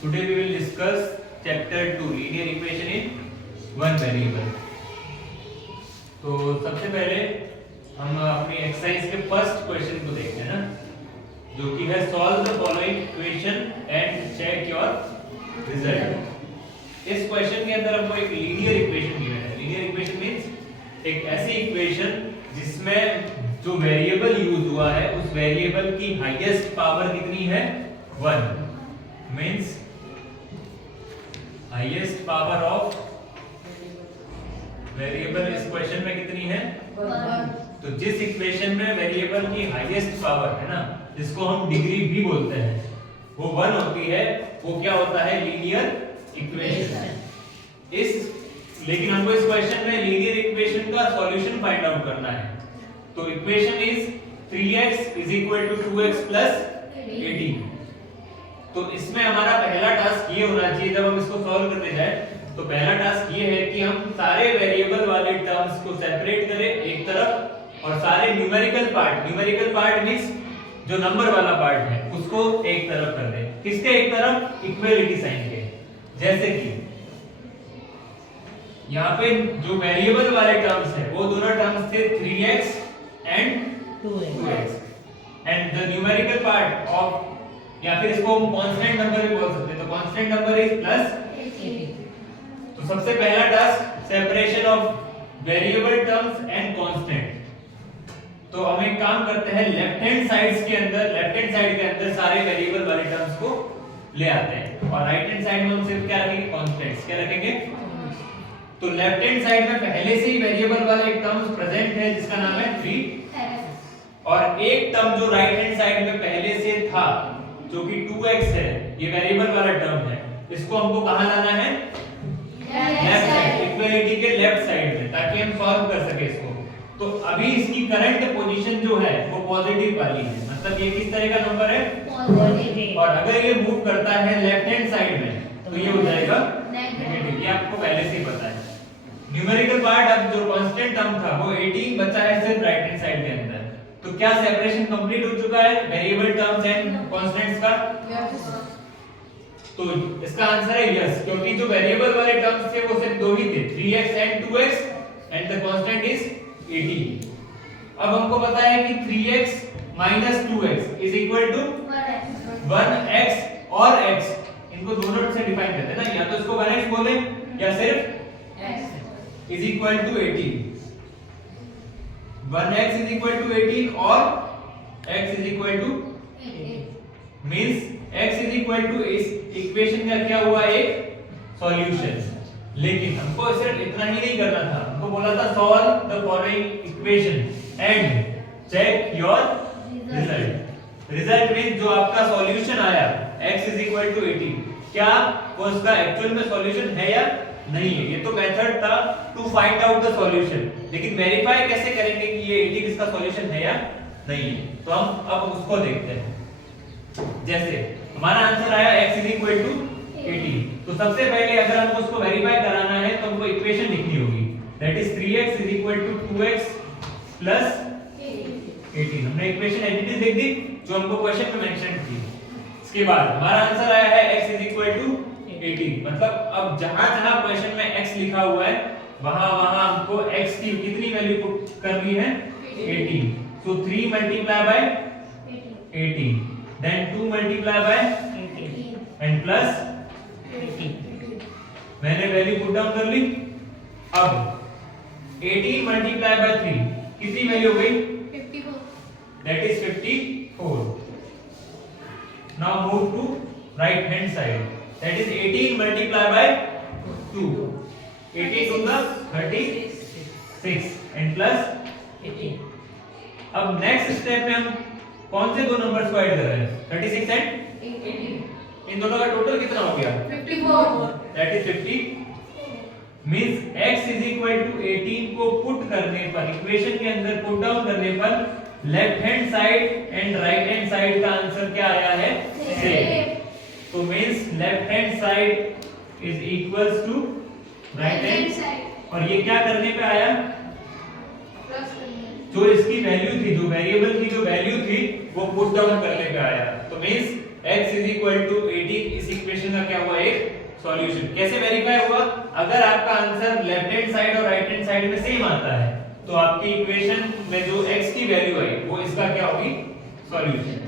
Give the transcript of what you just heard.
Today we will discuss chapter 2 linear equation in one variable. तो सबसे पहले हम अपनी एक्सरसाइज के फर्स्ट क्वेश्चन को देखते हैं ना, जो कि है solve the following equation and check your result. इस क्वेश्चन के अंदर हमको एक लीनियर इक्वेशन गिवन है। लीनियर इक्वेशन मींस एक ऐसी इक्वेशन जिसमें जो वेरिएबल यूज हुआ है उस वेरिएबल की हाईएस्ट पावर कितनी है 1, means highest power of variable इस क्वेश्चन में कितनी है 1। तो जिस इक्वेशन में वेरिएबल की हाईएस्ट पावर है ना, जिसको हम डिग्री भी बोलते हैं, वो 1 होती है, वो क्या होता है लीनियर इक्वेशन। लेकिन हमको इस क्वेश्चन में लीनियर इक्वेशन का सॉल्यूशन फाइंड आउट करना है। तो इक्वेशन इज 3x = 2x + 18। तो इसमें हमारा पहला टास्क ये होना चाहिए जब हम इसको सॉल्व करने जाए, तो पहला टास्क ये है कि हम सारे वेरिएबल वाले टर्म्स को सेपरेट करें एक तरफ, और सारे न्यूमेरिकल पार्ट मींस जो नंबर वाला पार्ट है उसको एक तरफ कर दें। किसके एक तरफ? इक्वलिटी साइन के। जैसे कि यहाँ पे जो वेरिएबल वाले टर्म्स है वो दोनों टर्म्स थे 3x and 2x, and the numerical part of, या फिर इसको हम कांस्टेंट नंबर भी बोल सकते हैं, तो कांस्टेंट नंबर इज +18। तो सबसे पहला task separation of variable terms and constant. तो हम एक काम करते हैं, लेफ्ट हैंड साइड के अंदर सारे वेरिएबल वाले टर्म्स को ले आते हैं, और राइट हैंड साइड में हम सिर्फ क्या रखेंगे? कांस्टेंट्स। क्या रखेंगे? तो लेफ्ट हैंड साइड में पहले से ही वेरिएबल वाला एक टर्म प्रेजेंट है जिसका नाम है 3, और एक टर्म जो राइट हैंड साइड में पहले से था जो कि 2x है, ये वेरिएबल वाला टर्म है, इसको हमको कहां लाना है? लेफ्ट साइड, इक्वलिटी के लेफ्ट साइड में, ताकि हम सॉल्व कर सके इसको। तो अभी इसकी करंट पोजीशन जो है वो पॉजिटिव वाली है, मतलब ये किस तरह का नंबर है? पॉजिटिव। और अगर ये मूव करता है लेफ्ट हैंड साइड में तो ये हो जाएगा नेगेटिव। ये आपको पहले से ही पता है। न्यूमेरिकल पार्ट अब जो कांस्टेंट टर्म था वो 18 बचा है सिर्फ राइट हैंड साइड के अंदर। तो क्या सेपरेशन कंप्लीट हो चुका है वेरिएबल टर्म्स एंड कांस्टेंट्स का? तो इसका आंसर है यस, क्योंकि जो वेरिएबल वाले टर्म्स थे वो सिर्फ दो ही थे, 3x and 2x, and the constant is 18। अब हमको पता है कि 3x - 2x = 1x और x, इनको दोनों से डिफाइन करते हैं ना, या तो इसको 1x बोले या सिर्फ x = 18। 1x = 18 और x = 18 मींस x = इस इक्वेशन का क्या हुआ? एक सॉल्यूशन। लेकिन हमको सिर्फ इतना ही नहीं करना था, हमको बोला था solve the following equation and check your result. Result means जो आपका सॉल्यूशन आया x = 18, क्या वो उसका एक्चुअल में सॉल्यूशन है या नहीं है? ये तो मेथड था to find out the solution, लेकिन वेरीफाई कैसे करेंगे कि ये 18 इसका सॉल्यूशन है या नहीं है? तो हम अब उसको देखते हैं। जैसे हमारा आंसर आया x = 18, तो सबसे पहले अगर हमको उसको वेरीफाई कराना है तो हमको इक्वेशन लिखनी होगी, दैट इज 3x = 2x + 18। हमने इक्वेशन एज लिख दी जो हमको क्वेश्चन में मेंशन थी। इसके बाद हमारा आंसर आया है x = 18, मतलब अब जहां-जहां क्वेश्चन में x लिखा हुआ है वहां हमको x की कितनी वैल्यू पुट करनी है? 18। सो 3 × 18, then 2 × 18 and plus 18। मैंने वैल्यू पुट डाउन कर ली। अब 18 × 3 कितनी वैल्यू हो गई? 54, that is 54। now move to right hand side, that is 18 × 2, 18 to the 36 and plus 18। अब नेक्स्ट स्टेप में हम कौन से दो नंबर्स को ऐड कर रहे हैं? 36 एंड 18। इन दोनों का टोटल कितना हो गया? 54, that is 50 मींस x = 18 को पुट करने पर, इक्वेशन के अंदर पुट डाउन करने पर, left hand side and right hand side का आंसर क्या आया है? सेम। तो means left hand side is equals to right hand side, और ये क्या करने पे आया? जो इसकी वैल्यू थी, जो वेरिएबल की जो वैल्यू थी वो पुट डाउन करने पे आया। तो मींस x = 18 इस इक्वेशन का क्या सॉल्यूशन। कैसे वेरीफाई होगा? अगर आपका आंसर लेफ्ट हैंड साइड और राइट हैंड साइड में सेम आता है तो आपकी इक्वेशन में जो x की वैल्यू आई वो इसका क्या होगी? सॉल्यूशन।